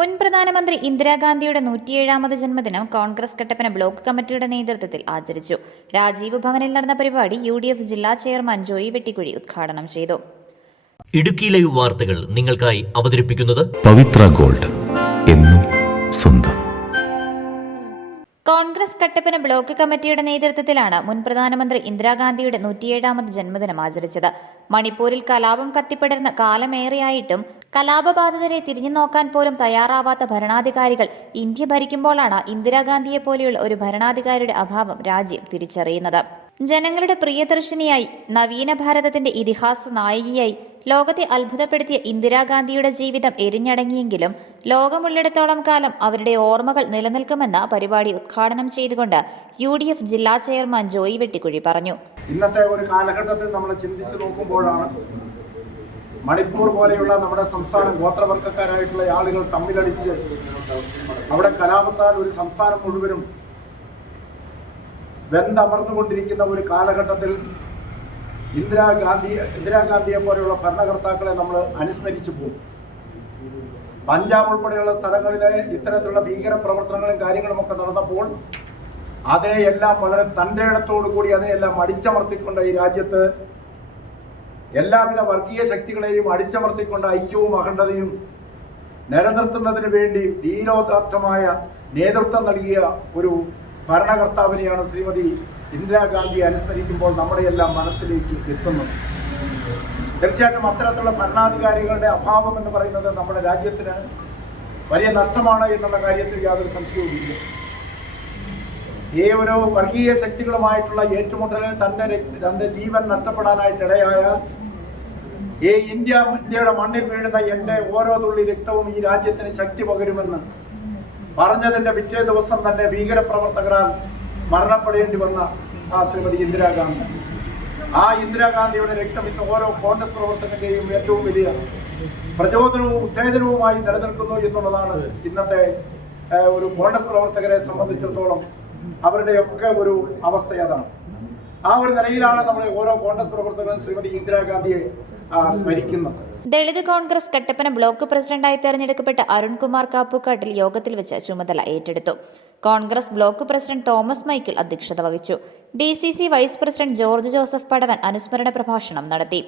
മുൻ പ്രധാനമന്ത്രി ഇന്ദിരാഗാന്ധിയുടെ നൂറ്റിയേഴാമത് ജന്മദിനം കോൺഗ്രസ് കട്ടപ്പന ബ്ലോക്ക് കമ്മിറ്റിയുടെ നേതൃത്വത്തിൽ ആചരിച്ചു. രാജീവ് ഭവനിൽ നടന്ന പരിപാടി യു ജില്ലാ ചെയർമാൻ ജോയി വെട്ടിക്കുഴി ഉദ്ഘാടനം ചെയ്തു. ഇടുക്കി ലൈവ് വാർത്തകൾ നിങ്ങൾക്കായി അവതരിപ്പിക്കുന്നത് പവിത്ര ഗോൾഡ് എന്നും സ്വന്തം. കോൺഗ്രസ് കട്ടപ്പന ബ്ലോക്ക് കമ്മിറ്റിയുടെ നേതൃത്വത്തിലാണ് മുൻ പ്രധാനമന്ത്രി ഇന്ദിരാഗാന്ധിയുടെ നൂറ്റിയേഴാമത് ജന്മദിനം ആചരിച്ചത്. മണിപ്പൂരിൽ കലാപം കത്തിപ്പടർന്ന് കാലമേറെയായിട്ടും കലാപബാധിതരെ തിരിഞ്ഞു നോക്കാൻ പോലും തയ്യാറാവാത്ത ഭരണാധികാരികൾ ഇന്ത്യ ഭരിക്കുമ്പോഴാണ് ഇന്ദിരാഗാന്ധിയെ പോലെയുള്ള ഒരു ഭരണാധികാരിയുടെ അഭാവം രാജ്യം തിരിച്ചറിയുന്നത്. ജനങ്ങളുടെ പ്രിയദർശിനിയായി നവീന ഭാരതത്തിന്റെ ഇതിഹാസ നായികയായി ലോകത്തെ അത്ഭുതപ്പെടുത്തിയ ഇന്ദിരാഗാന്ധിയുടെ ജീവിതം എരിഞ്ഞടങ്ങിയെങ്കിലും ലോകമുള്ളിടത്തോളം കാലം അവരുടെ ഓർമ്മകൾ നിലനിൽക്കുമെന്ന പരിപാടി ഉദ്ഘാടനം ചെയ്തുകൊണ്ട് യു ഡി എഫ് ജില്ലാ ചെയർമാൻ ജോയി വെട്ടിക്കുഴി പറഞ്ഞു. ഇന്നത്തെ ഒരു കാലഘട്ടത്തിൽ നമ്മൾ ചിന്തിച്ചു നോക്കുമ്പോഴാണ് മണിപ്പൂർ പോലെയുള്ള നമ്മുടെ സംസ്ഥാനം ഗോത്രവർഗക്കാരായിട്ടുള്ള ആളുകൾ തമ്മിലടിച്ച് അവിടെ കലാപത്താൽ ഒരു സംസ്ഥാനം മുഴുവനും വെന്തമർന്നുകൊണ്ടിരിക്കുന്ന ഒരു കാലഘട്ടത്തിൽ ഇന്ദിരാഗാന്ധി ഇന്ദിരാഗാന്ധിയെ പോലെയുള്ള ഭരണകർത്താക്കളെ നമ്മൾ അനുസ്മരിച്ചു പോകും. പഞ്ചാബ് ഉൾപ്പെടെയുള്ള സ്ഥലങ്ങളിലെ ഇത്തരത്തിലുള്ള ഭീകര പ്രവർത്തനങ്ങളും കാര്യങ്ങളുമൊക്കെ നടന്നപ്പോൾ അതിനെയെല്ലാം വളരെ തന്റെ ഇടത്തോടു കൂടി അതിനെയെല്ലാം അടിച്ചമർത്തിക്കൊണ്ട് ഈ രാജ്യത്ത് എല്ലാവിധ വർഗീയ ശക്തികളെയും അടിച്ചമർത്തിക്കൊണ്ട് ഐക്യവും അഖണ്ഡതയും നിലനിർത്തുന്നതിന് വേണ്ടി ധീരോദാത്തമായ നേതൃത്വം നൽകിയ ഒരു ഭരണകർത്താവിനെയാണ് ശ്രീമതി ഇന്ദിരാഗാന്ധി അനുസ്മരിക്കുമ്പോൾ നമ്മുടെ എല്ലാം മനസ്സിലേക്ക് എത്തുന്നു. തീർച്ചയായിട്ടും അത്തരത്തിലുള്ള ഭരണാധികാരികളുടെ അഭാവം എന്ന് പറയുന്നത് നമ്മുടെ രാജ്യത്തിന് വലിയ നഷ്ടമാണ് എന്നുള്ള കാര്യത്തിൽ യാതൊരു സംശയവുമില്ല. ഈ ഒരു വർഗീയ ശക്തികളുമായിട്ടുള്ള ഏറ്റുമുട്ടലിൽ തന്റെ തന്റെ ജീവൻ നഷ്ടപ്പെടാനായിട്ട് ഇടയായാൽ ഏ ഇന്ത്യ ഇന്ത്യയുടെ മണ്ണിൽ വീഴുന്ന എന്റെ ഓരോ തുള്ളി രക്തവും ഈ രാജ്യത്തിന് ശക്തി പകരുമെന്ന് പറഞ്ഞതിന്റെ പിറ്റേ ദിവസം തന്നെ ഭീകരപ്രവർത്തകരാൽ മരണപ്പെടേണ്ടി വന്ന ആ ശ്രീമതി ഇന്ദിരാഗാന്ധി ആ ഇന്ദിരാഗാന്ധിയുടെ രക്തം ഇന്ന് ഓരോ കോൺഗ്രസ് പ്രവർത്തകന്റെയും ഏറ്റവും വലിയ പ്രചോദനവും ഉത്തേജനവുമായി നിലനിൽക്കുന്നു എന്നുള്ളതാണ് ഇന്നത്തെ ഒരു കോൺഗ്രസ് പ്രവർത്തകരെ സംബന്ധിച്ചിടത്തോളം അവരുടെയൊക്കെ ഒരു അവസ്ഥ അതാണ്. ആ ഒരു നിലയിലാണ് നമ്മളെ ഓരോ കോൺഗ്രസ് പ്രവർത്തകരും ശ്രീമതി ഇന്ദിരാഗാന്ധിയെ സ്മരിക്കുന്നത്. ദളിത് കോൺഗ്രസ് കട്ടപ്പന ബ്ലോക്ക് പ്രസിഡന്റായി തെരഞ്ഞെടുക്കപ്പെട്ട അരുൺകുമാർ കാപ്പുക്കാട്ടിൽ യോഗത്തിൽ വെച്ച് ചുമതല ഏറ്റെടുത്തു. Congress block president Thomas Michael അധ്യക്ഷത വഹിച്ചു. D C C vice president George Joseph Padavan അനുസ്മരണ പ്രഭാഷണം നടത്തി.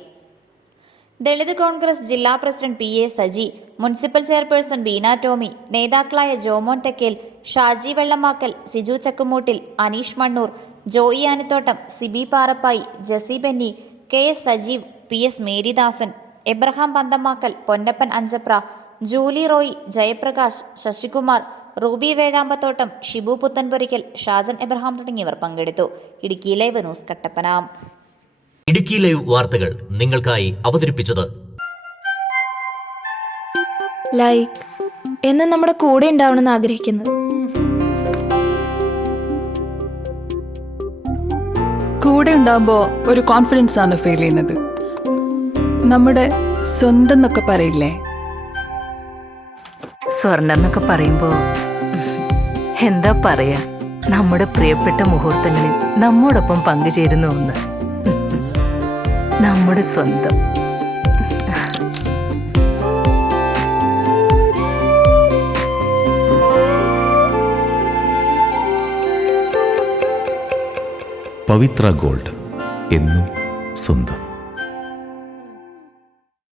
ദളിത് കോൺഗ്രസ് ജില്ലാ president P A Saji municipal chairperson Beena Tommy നേതാക്കളായ ജോമോൻ തെക്കേൽ Shaji Vellamakkal Siju Chakkumoottil Aneesh Mannur Joy Anithottam Sibi Parappayi Jessy Benny K S Sajeev P S Marydasan Abraham Panthamakkal Ponnappan Anchapra Julie Roy Jayaprakash Sasikumar Ruby Vezhambathottam Shibu Puthenporickal Shajan Abraham തുടങ്ങിയവർ പങ്കെടുത്തു. Idukki live news Kattappana. Idukki live വാർത്തകൾ നിങ്ങൾക്കായി അവതരിപ്പിച്ചത് like എന്ന് നമ്മുടെ കൂടെ ഉണ്ടാവണമെന്ന് ആഗ്രഹിക്കുന്നു കൂടെ ഉണ്ടാകുമ്പോൾ ഒരു കോൺഫിഡൻസ് ആണ് ഫീൽ ചെയ്യുന്നത്. നമ്മുടെ സ്വന്തം എന്നൊക്കെ പറയില്ലേ? സ്വർണം എന്നൊക്കെ പറയുമ്പോ എന്താ പറയാ? നമ്മുടെ പ്രിയപ്പെട്ട മുഹൂർത്തങ്ങളിൽ നമ്മോടൊപ്പം പങ്കുചേരുന്ന ഒന്ന്. നമ്മുടെ സ്വന്തം. പവിത്ര ഗോൾഡ് എന്നും സ്വന്തം.